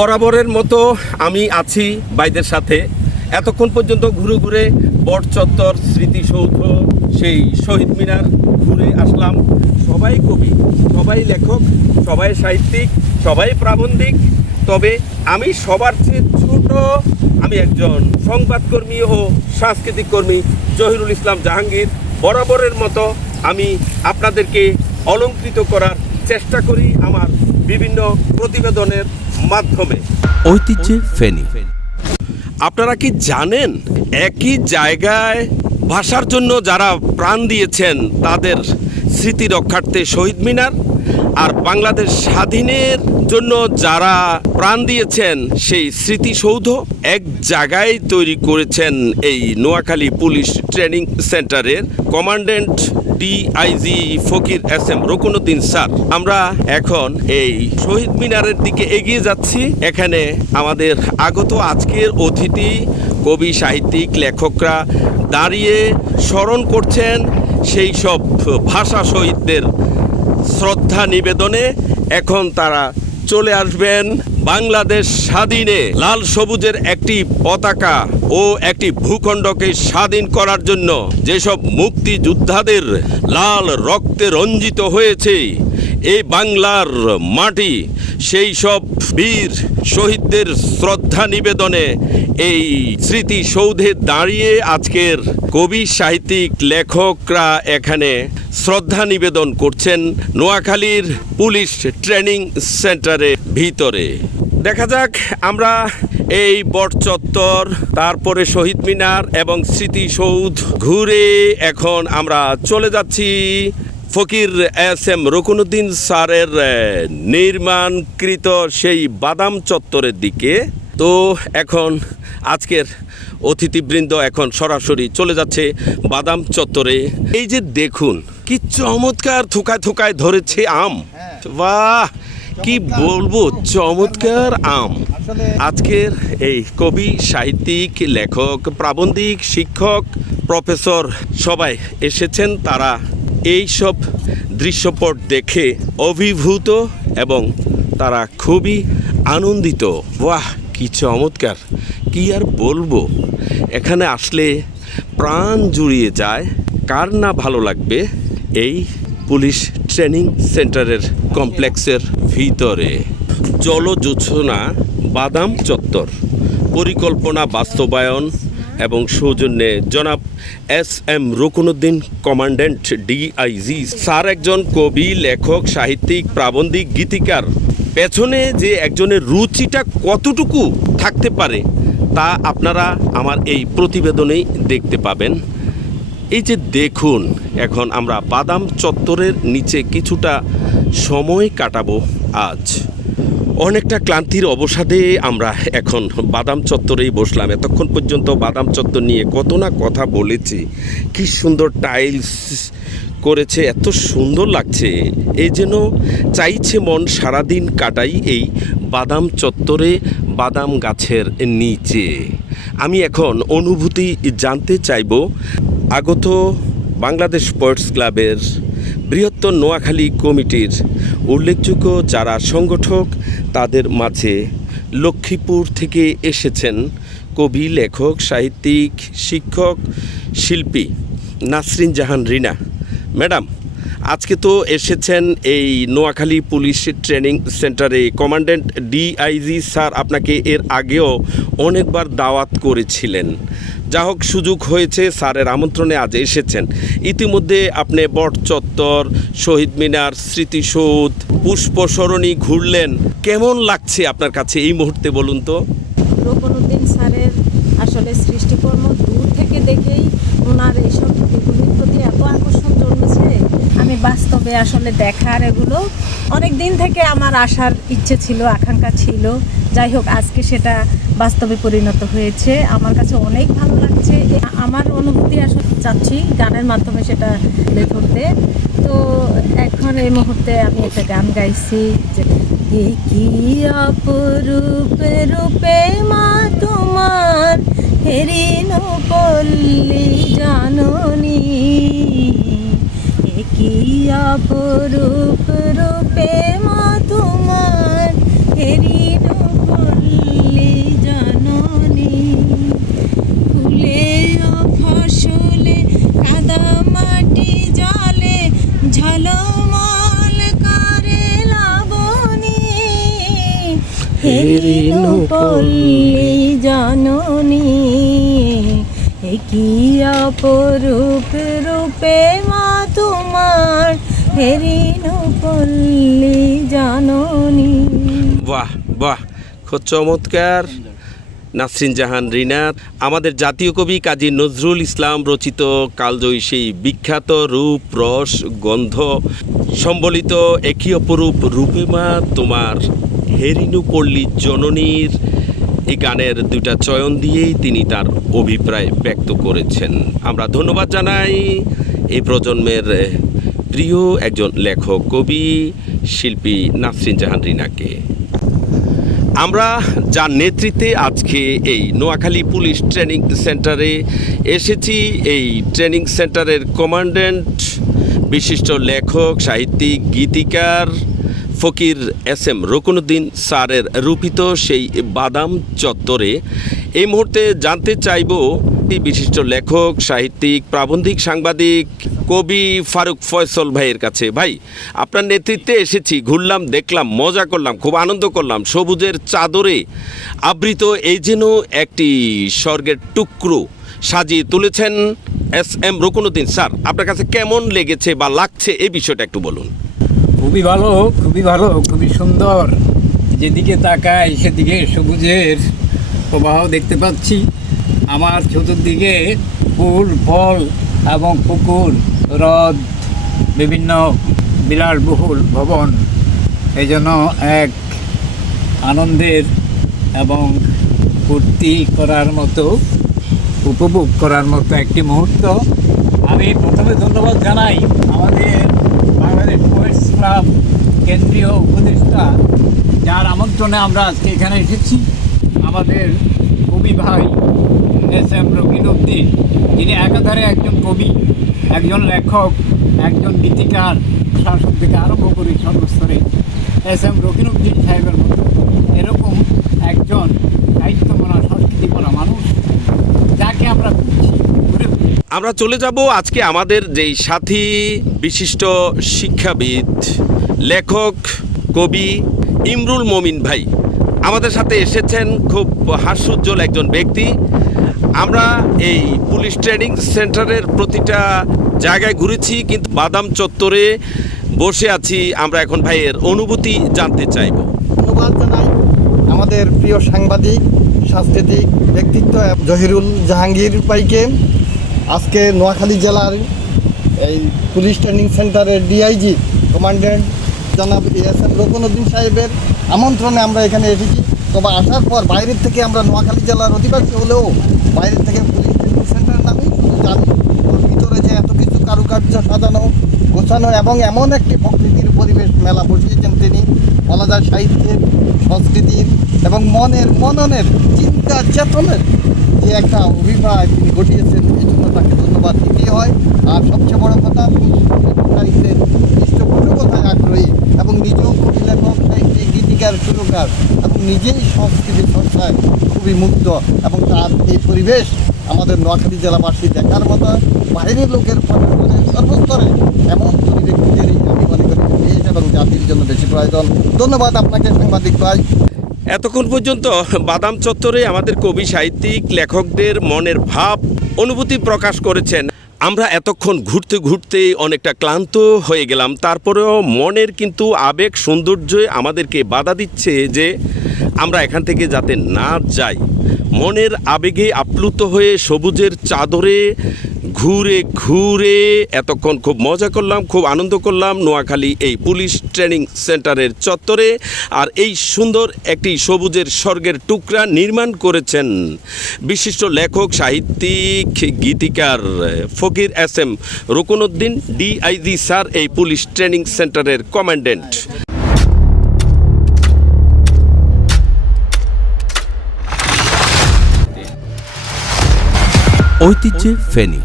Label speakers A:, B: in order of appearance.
A: বরাবরের মতো আমি আছি বাইদের সাথে। এতক্ষণ পর্যন্ত ঘুরে ঘুরে বট চত্বর, স্মৃতিসৌধ, সেই শহীদ মিনার ঘুরে আসলাম। সবাই কবি, সবাই লেখক, সবাই সাহিত্যিক, সবাই প্রাবন্ধিক। তবে আমি সবার চেয়ে ছোট। আমি একজন সংবাদকর্মী ও সাংস্কৃতিক কর্মী, জহিরুল ইসলাম জাহাঙ্গীর। বরাবরের মতো আমি আপনাদেরকে অলঙ্কৃত করার চেষ্টা করি আমার বিভিন্ন প্রতিবেদনের মাধ্যমে। ঐতিহ্যে ফেনি। আপনারা কি জানেন একই জায়গায় ভাষার জন্য যারা প্রাণ দিয়েছেন তাদের স্মৃতি রক্ষার্থে শহীদ মিনার আর বাংলাদেশ স্বাধীনের জন্য যারা প্রাণ দিয়েছেন, সেই স্মৃতিসৌধ এক জায়গায় তৈরি করেছেন এই নোয়াখালী পুলিশ ট্রেনিং সেন্টারের commandant DIG Fakir S M Rukunuddin sir. আমরা এখন এই শহীদ মিনারের দিকে এগিয়ে যাচ্ছি। এখানে আমাদের আগত আজকের অতিথি, কবি, সাহিত্যিক, লেখকরা দাঁড়িয়ে স্মরণ করছেন সেই সব ভাষা শহীদদের শ্রদ্ধা নিবেদনে এখন তারা চলে আসবেন বাংলাদেশ স্বাধীনে লাল সবুজের একটি পতাকা ও একটি ভূখণ্ডকে স্বাধীন করার জন্য যেসব মুক্তিযোদ্ধাদের লাল রক্তে রঞ্জিত হয়েছে, এই বাংলার মাটি সেই সব বীর শহীদদের শ্রদ্ধা নিবেদনে এই স্মৃতিসৌধে দাঁড়িয়ে আজকের কবি সাহিত্যিক লেখকরা এখানে শ্রদ্ধা নিবেদন করছেন নোয়াখালীর পুলিশ ট্রেনিং সেন্টারের ভিতরে। দেখা যাক আমরা এই বট চত্বর তারপরে শহীদ মিনার এবং স্মৃতিসৌধ ঘুরে এখন আমরা চলে যাচ্ছি ফকির এস এম রকুনুদ্দিন স্যারের নির্মাণকৃত সেই বাদাম চত্বরের দিকে। তো এখন আজকের অতিথিবৃন্দ এখন সরাসরি চলে যাচ্ছে বাদাম চত্বরে। এই যে দেখুন, কি চমৎকার থোকায় থোকায় ধরেছে আম। বাহ, কি বলব, চমৎকার আম। আজকের এই কবি, সাহিত্যিক, লেখক, প্রাবন্ধিক, শিক্ষক, প্রফেসর সবাই এসেছেন, তারা এই সব দৃশ্যপট দেখে অভিভূত এবং তারা খুবই আনন্দিত। বাহ কি চমৎকার। কি আর বলব? এখানে আসলে প্রাণ জুড়িয়ে যায়। কার না ভালো লাগবে এই পুলিশ ট্রেনিং সেন্টারের কমপ্লেক্সের ভিতরে? জলযোচনা বাদাম চত্বর। পরিকল্পনা বাস্তবায়ন এবং সৌজন্যে জনাব S M Rukunuddin, commandant DIG, sir একজন কবি, লেখক, সাহিত্যিক, প্রাবন্ধিক, গীতিকার। পেছনে যে একজনের রুচিটা কতটুকু থাকতে পারে, তা আপনারা আমার এই প্রতিবেদনেই দেখতে পাবেন। এই যে দেখুন, এখন আমরা বাদাম চত্বরের নিচে কিছুটা সময় কাটাবো আজ। অনেকটা ক্লান্তির অবসাদে আমরা এখন বাদাম চত্বরেই বসলাম। এতক্ষণ পর্যন্ত বাদাম চত্বর নিয়ে কত না কথা বলেছি। কি সুন্দর টাইলস করেছে, এত সুন্দর লাগছে। এই যেন চাইছে মন সারাদিন কাটাই এই বাদাম চত্বরে বাদাম গাছের নিচে। আমি এখন অনুভূতি জানতে চাইব আগত বাংলাদেশ স্পোর্টস ক্লাবের বৃহত্তর নোয়াখালী কমিটির উল্লেখযোগ্য যারা সংগঠক তাদের মাঝে লক্ষ্মীপুর থেকে এসেছেন কবি, লেখক, সাহিত্যিক, শিক্ষক, শিল্পী নাসরিন জাহান রিনা। ম্যাডাম, আজকে তো এসেছেন এই নোয়াখালী পুলিশ ট্রেনিং সেন্টারে। কমান্ডেন্ট ডিআইজি স্যার আপনাকে এর আগেও অনেকবার দাওয়াত করেছিলেন। যা হোক সুযোগ হয়েছে, স্যারের আমন্ত্রণে আজ এসেছেন। ইতিমধ্যে আপনি বট চত্বর, শহীদ মিনার, স্মৃতিসৌধ পুষ্প পুষ্পসরণী ঘুরলেন। কেমন লাগছে আপনার কাছে এই মুহূর্তে বলুন তো?
B: রোকনুদ্দিন স্যারের আসলে সৃষ্টিকর্ম দূর থেকে দেখেই ওনার এইসব প্রতি এত আকর্ষণ জন্মেছে। আমি বাস্তবে আসলে দেখার এগুলো অনেক দিন থেকে আমার আসার ইচ্ছে ছিল, আকাঙ্ক্ষা ছিল। যাই হোক, আজকে সেটা বাস্তবে পরিণত হয়েছে। আমার কাছে অনেক ভালো লাগছে। আমার অনুভূতি আসলে চাচ্ছি গানের মাধ্যমে সেটা তুলে তো এখন এই মুহূর্তে আমি একটা গান গাইছি যে কি অপরূপে রূপে মা তোমার হেরিন পল্লী জাননী? কি অপরূপ রূপে পল্লী জননী কি অপরূপ রূপে মা তোমার? হেরিনু পল্লী জননী।
A: বাহ বাহ, খুব চমৎকার। নাসরিন জাহান রিনাত আমাদের জাতীয় কবি কাজী নজরুল ইসলাম রচিত কালজয়ী সেই বিখ্যাত রূপ, রস, গন্ধ, সম্বলিত একই অপরূপ রূপিমা তোমার। হেরিনু পল্লী জননীর এই গানের দুটা চয়ন দিয়েই তিনি তার অভিপ্রায় ব্যক্ত করেছেন। আমরা ধন্যবাদ জানাই এই প্রজন্মের প্রিয় একজন লেখক, কবি, শিল্পী নাসরিন জাহান রিনাকে। আমরা যার নেতৃত্বে আজকে এই নোয়াখালী পুলিশ ট্রেনিং সেন্টারে এসেছি। এই ট্রেনিং সেন্টারের কমান্ড্যান্ট বিশিষ্ট লেখক, সাহিত্যিক, গীতিকার ফকির এস এম রকুনুদ্দিন স্যারের রূপিত সেই বাদাম চত্বরে এই মুহূর্তে জানতে চাইব বিশিষ্ট লেখক, সাহিত্যিক, প্রাবন্ধিক সাংবাদিক, কবি ফারুক ফয়সল ভাইয়ের কাছে। ভাই, আপনার নেতৃত্বে এসেছি, ঘুরলাম, দেখলাম, মজা করলাম, খুব আনন্দ করলাম। সবুজের চাদরে আবৃত এই যেন একটি স্বর্গের টুকরো সাজিয়ে তুলেছেন এস এম রকুনুদ্দিন স্যার, আপনার কাছে কেমন লেগেছে বা লাগছে এই বিষয়টা একটু বলুন।
C: খুবই ভালো খুবই ভালো, খুবই সুন্দর। যেদিকে তাকাই সেদিকে সবুজের প্রবাহ দেখতে পাচ্ছি। আমার চতুর্দিকে ফুল, ফল এবং পুকুর, হ্রদ, বিভিন্ন বিলাসবহুল ভবন। এই জন্য এক আনন্দের এবং ফুর্তি করার মতো, উপভোগ করার মতো একটি মুহূর্ত। আমি প্রথমে ধন্যবাদ জানাই আমাদের বাংলাদেশ পোয়েটস ক্লাব কেন্দ্রীয় উপদেষ্টা, যার আমন্ত্রণে আমরা আজকে এখানে এসেছি। আমাদের কবি ভাই এস এম রকিনুদ্দিন, যিনি একাধারে একজন কবি, একজন লেখক, একজন গীতিকার, শাসক থেকে আরম্ভ করি সর্বস্তরে। এস এম রকিনুদ্দিন সাহেবের মতো এরকম একজন সাহিত্যমনা সংস্কৃতিমনা মানুষ যাকে আমরা খুঁজছি।
A: আমরা চলে যাব আজকে আমাদের যেই সাথী বিশিষ্ট শিক্ষাবিদ, লেখক, কবি ইমরুল মমিন ভাই। আমাদের সাথে এসেছেন খুব হাস্যোজ্জ্বল একজন ব্যক্তি। আমরা এই পুলিশ ট্রেনিং সেন্টারের প্রতিটা জায়গায় ঘুরেছি, কিন্তু বাদাম চত্বরে বসে আছি আমরা এখন ভাইয়ের অনুভূতি জানতে চাইব।
D: ধন্যবাদ জানাই আমাদের প্রিয় সাংবাদিক, সাংস্কৃতিক ব্যক্তিত্ব জহিরুল জাহাঙ্গীর ভাইকে। আজকে নোয়াখালী জেলার এই পুলিশ ট্রেনিং সেন্টারের ডিআইজি কমান্ড্যান্ট জনাব এস এম সাহেবের আমন্ত্রণে আমরা এখানে এসেছি। তবে আসার পর বাইরের থেকে আমরা নোয়াখালী জেলার অধিবাসী হলেও বাইরের থেকে পুলিশ ট্রেনিং সেন্টার নামেই শুধু জানি ওর ভিতরে যে এত কিছু কারুকার্য সাজানো, গোছানো এবং এমন একটি প্রকৃতির পরিবেশ মেলা বসিয়েছেন তিনি। বলা যায় সাহিত্যের, সংস্কৃতির এবং মনের মননের চিন্তা চেতনের যে একটা অভিপ্রায় তিনি ঘটিয়েছেন। ধন্যবাদ দিতেই হয়, আর সবচেয়ে বড় কথা সাহিত্যের পৃষ্ঠপোষকতায় আগ্রহী এবং নিজেও কবি লেখক সাহিত্যিক গীতিকার, সুরকার এবং নিজেই সংস্কৃতির চর্চায় খুবই মুগ্ধ এবং তার এই পরিবেশ আমাদের নোয়াখালী জেলাবাসী দেখার মতো বাইরের লোকের প্রশাসনের সর্বস্তরে এমন ব্যক্তিদেরই আমি মনে করি দেশ এবং জাতির জন্য বেশি প্রয়োজন। ধন্যবাদ আপনাকে, সাংবাদিক ভাই।
A: এতক্ষণ পর্যন্ত বাদাম চত্বরে আমাদের কবি, সাহিত্যিক, লেখকদের মনের ভাব অনুভূতি প্রকাশ করেছেন। আমরা এতক্ষণ ঘুরতে ঘুরতে অনেকটা ক্লান্ত হয়ে গেলাম। তারপরেও মনের কিন্তু আবেগ সৌন্দর্য আমাদেরকে বাধা দিচ্ছে যে আমরা এখান থেকে যাতে না যাই। মনের আবেগে আপ্লুত হয়ে সবুজের চাদরে ঘুরে ঘুরে এতক্ষণ খুব মজা করলাম, খুব আনন্দ করলাম নোয়াখালী এই পুলিশ ট্রেনিং সেন্টারের চত্বরে। আর এই সুন্দর একটি সবুজের স্বর্গের টুকরা নির্মাণ করেছেন বিশিষ্ট লেখক, সাহিত্যিক, গীতিকার Fakir S M Ruknuddin, DIG sir এই পুলিশ ট্রেনিং সেন্টারের কমান্ডেন্ট।
E: ঐতিহ্যে ফেনী।